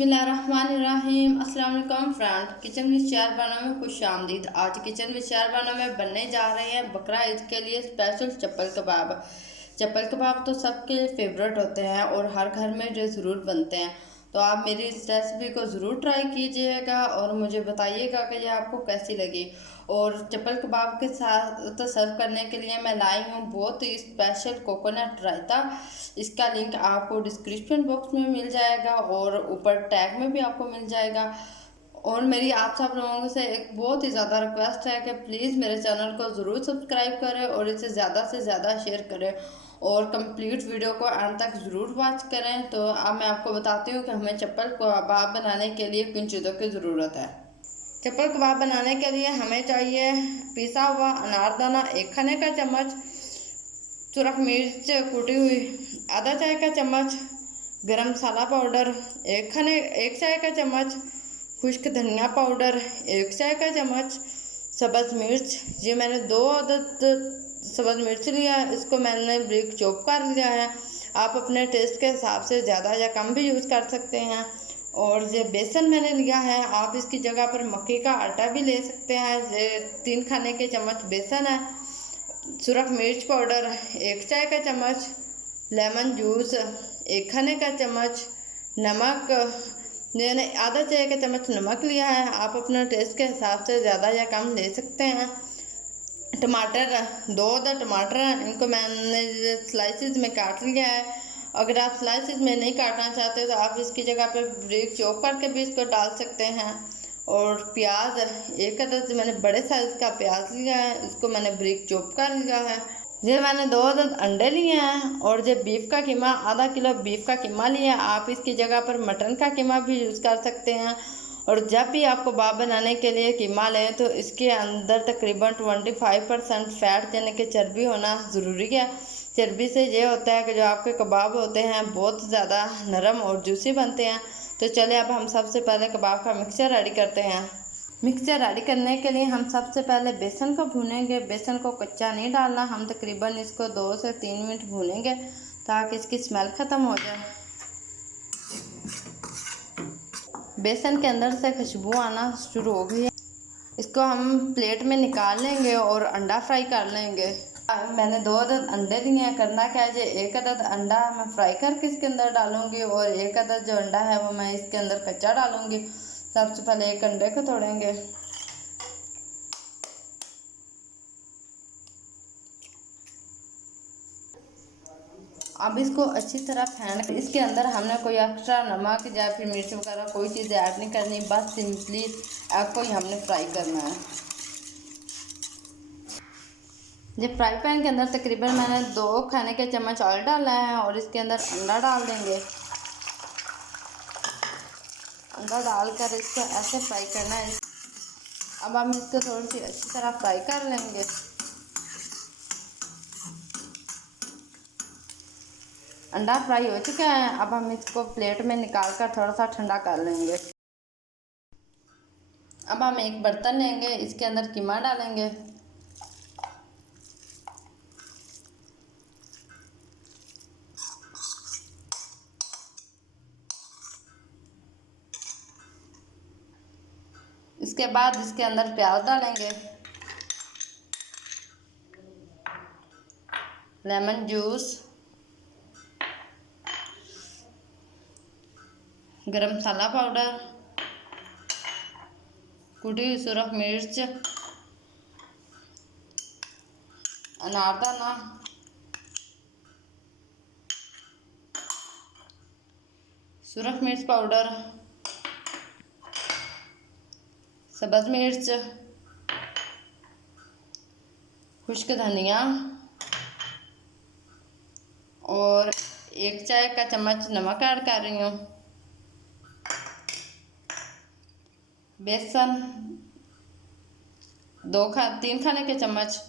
बिस्मिल्लाहिर्रहमानिर्रहीम। अस्सलाम वालेकुम फ्रेंड, किचन विद शारबानो में खुश आमदीद। आज किचन विद शारबानो में बनने जा रहे हैं बकरा ईद के लिए स्पेशल चप्पल कबाब। चप्पल कबाब तो सबके फेवरेट होते हैं और हर घर में जो ज़रूर बनते हैं, तो आप मेरी इस रेसिपी को ज़रूर ट्राई कीजिएगा और मुझे बताइएगा कि ये आपको कैसी लगी। और चप्पल कबाब के साथ तो सर्व करने के लिए मैं लाई हूँ बहुत ही स्पेशल कोकोनट रायता। इसका लिंक आपको डिस्क्रिप्शन बॉक्स में मिल जाएगा और ऊपर टैग में भी आपको मिल जाएगा। और मेरी आप सब लोगों से एक बहुत ही ज़्यादा रिक्वेस्ट है कि प्लीज़ मेरे चैनल को ज़रूर सब्सक्राइब करें और इसे ज़्यादा से ज़्यादा शेयर करें और कंप्लीट वीडियो को एंड तक ज़रूर वॉच करें। तो अब मैं आपको बताती हूँ कि हमें चप्पल कबाब बनाने के लिए किन चीज़ों की ज़रूरत है। चप्पल कबाब बनाने के लिए हमें चाहिए पिसा हुआ अनारदाना 1 खाने का चम्मच, सुरख मिर्च कुटी हुई आधा चाय का चम्मच, गरम मसाला पाउडर 1 चाय का चम्मच, खुश्क धनिया पाउडर 1 चाय का चम्मच, सब्ज़ मिर्च, ये मैंने 2 अदद सब्ज़ मिर्च लिया है, इसको मैंने ब्रिक चॉप कर लिया है। आप अपने टेस्ट के हिसाब से ज़्यादा या कम भी यूज़ कर सकते हैं। और ये बेसन मैंने लिया है, आप इसकी जगह पर मक्की का आटा भी ले सकते हैं। ये 3 खाने के चम्मच बेसन है, सुरख मिर्च पाउडर 1 चाय का चम्मच, लेमन जूस 1 खाने का चम्मच, नमक मैंने आधा चाय का चम्मच नमक लिया है, आप अपने टेस्ट के हिसाब से ज़्यादा या कम ले सकते हैं। टमाटर 2 अदद टमाटर हैं, इनको मैंने स्लाइसिस में काट लिया है। अगर आप स्लाइसिस में नहीं काटना चाहते तो आप इसकी जगह पर ब्रिक चॉप करके भी इसको डाल सकते हैं। और प्याज 1 अदद मैंने बड़े साइज़ का प्याज लिया है, इसको मैंने ब्रिक चॉप कर लिया है। ये मैंने 2 अदद अंडे लिए हैं और ये बीफ का कीमा आधा किलो बीफ का कीमा लिया है, आप इसकी जगह पर मटन का कीमा भी यूज़ कर सकते हैं। और जब भी आप कबाब बनाने के लिए कीमा लें तो इसके अंदर तकरीबन 25% फैट यानी कि चर्बी होना ज़रूरी है। चर्बी से ये होता है कि जो आपके कबाब होते हैं बहुत ज़्यादा नरम और जूसी बनते हैं। तो चलिए अब हम सबसे पहले कबाब का मिक्सचर रेडी करते हैं। मिक्सचर रेडी करने के लिए हम सबसे पहले बेसन को भूनेंगे। बेसन को कच्चा नहीं डालना, हम तकरीबन इसको 2 से 3 मिनट भूनेंगे ताकि इसकी स्मेल ख़त्म हो जाए। बेसन के अंदर से खुशबू आना शुरू हो गई है, इसको हम प्लेट में निकाल लेंगे और अंडा फ्राई कर लेंगे। मैंने 2 अदद अंडे लिए हैं। करना क्या है, 1 अदद अंडा मैं फ्राई करके इसके अंदर डालूंगी और 1 अदद जो अंडा है वो मैं इसके अंदर कच्चा डालूंगी। सबसे पहले 1 अंडे को तोड़ेंगे। अब इसको अच्छी तरह फेंट, इसके अंदर हमने कोई एक्स्ट्रा नमक या फिर मिर्च वगैरह कोई चीज़ ऐड नहीं करनी, बस सिंपली एग को ही हमने फ्राई करना है। ये फ्राई पैन के अंदर तकरीबन मैंने 2 खाने के चम्मच ऑयल डाला है और इसके अंदर अंडा डाल देंगे। अंडा डालकर इसको ऐसे फ्राई करना है। अब हम इसको थोड़ी सी अच्छी तरह फ्राई कर लेंगे। अंडा फ्राई हो चुका है, अब हम इसको प्लेट में निकाल कर थोड़ा सा ठंडा कर लेंगे। अब हम एक बर्तन लेंगे, इसके अंदर कीमा डालेंगे। इसके बाद इसके अंदर प्याज डालेंगे, लेमन जूस, गरम मसाला पाउडर, कुटी हुई सुरख मिर्च, अनारदाना, सुरख मिर्च पाउडर, सब्ज़ मिर्च, खुश्क धनिया और 1 चाय का चम्मच नमक ऐड कर रही हूँ। बेसन 3 खाने के चम्मच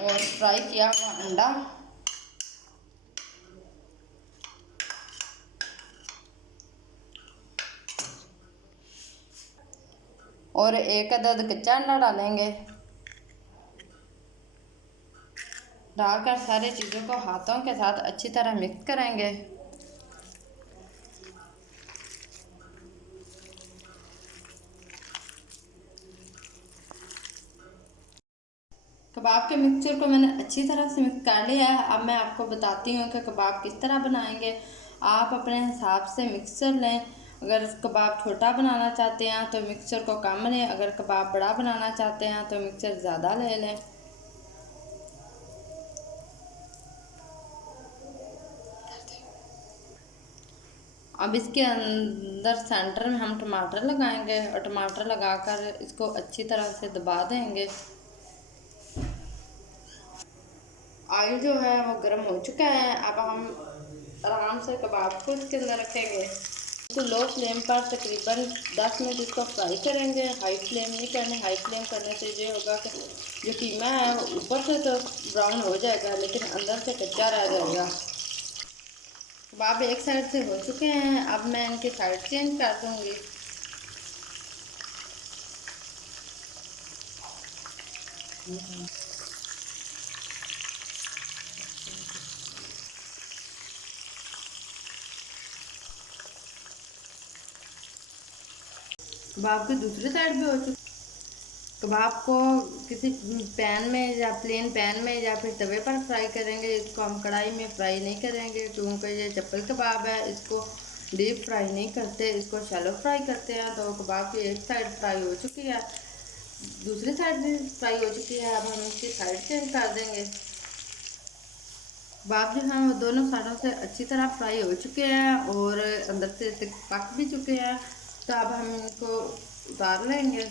और फ्राई किया हुआ अंडा और 1 अदद कच्चा अंडा डालेंगे। डालकर सारी चीज़ों को हाथों के साथ अच्छी तरह मिक्स करेंगे। कबाब के मिक्सचर को मैंने अच्छी तरह से मिक्स कर लिया है। अब मैं आपको बताती हूँ कि कबाब किस तरह बनाएंगे। आप अपने हिसाब से मिक्सचर लें। अगर कबाब छोटा बनाना चाहते हैं तो मिक्सचर को कम लें, अगर कबाब बड़ा बनाना चाहते हैं तो मिक्सचर ज़्यादा ले लें। अब इसके अंदर सेंटर में हम टमाटर लगाएंगे और टमाटर लगाकर इसको अच्छी तरह से दबा देंगे। ऑयल जो है वो गर्म हो चुका है। अब हम आराम से कबाब को इसके अंदर रखेंगे। तो लो फ्लेम पर तकरीबन 10 मिनट इसको फ्राई करेंगे। हाई फ्लेम नहीं करनी। हाई फ्लेम करने से ये होगा कि जो कीमा है वो ऊपर से तो ब्राउन हो जाएगा लेकिन अंदर से कच्चा रह जाएगा। कबाब एक साइड से हो चुके हैं। अब मैं इनकी साइड चेंज कर दूंगी। कबाब की दूसरी साइड भी हो चुकी। कबाब को किसी पैन में या प्लेन पैन में या फिर तवे पर फ्राई करेंगे। इसको हम कढ़ाई में फ्राई नहीं करेंगे क्योंकि ये चप्पल कबाब है। इसको डीप फ्राई नहीं करते, इसको शैलो फ्राई करते हैं। तो कबाब की एक साइड फ्राई हो चुकी है, दूसरी साइड भी फ्राई हो चुकी है। अब हम इसकी साइड चेंज कर देंगे। कबाब जो हैं वो दोनों साइडों से अच्छी तरह फ्राई हो चुके हैं और अंदर से पक भी चुके हैं। तो अब हम इनको उतार लेंगे।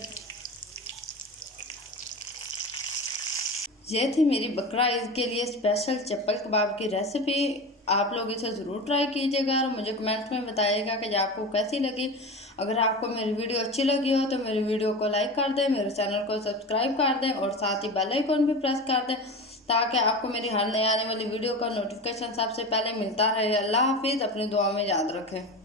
ये थी मेरी बकरा ईद के लिए स्पेशल चप्पल कबाब की रेसिपी। आप लोग इसे ज़रूर ट्राई कीजिएगा और मुझे कमेंट्स में बताइएगा कि आपको कैसी लगी। अगर आपको मेरी वीडियो अच्छी लगी हो तो मेरी वीडियो को लाइक कर दें, मेरे चैनल को सब्सक्राइब कर दें और साथ ही बेल आइकन भी प्रेस कर दें ताकि आपको मेरी हर नई आने वाली वीडियो का नोटिफिकेशन सबसे पहले मिलता रहे। अल्लाह हाफिज़। अपनी दुआ में याद रखें।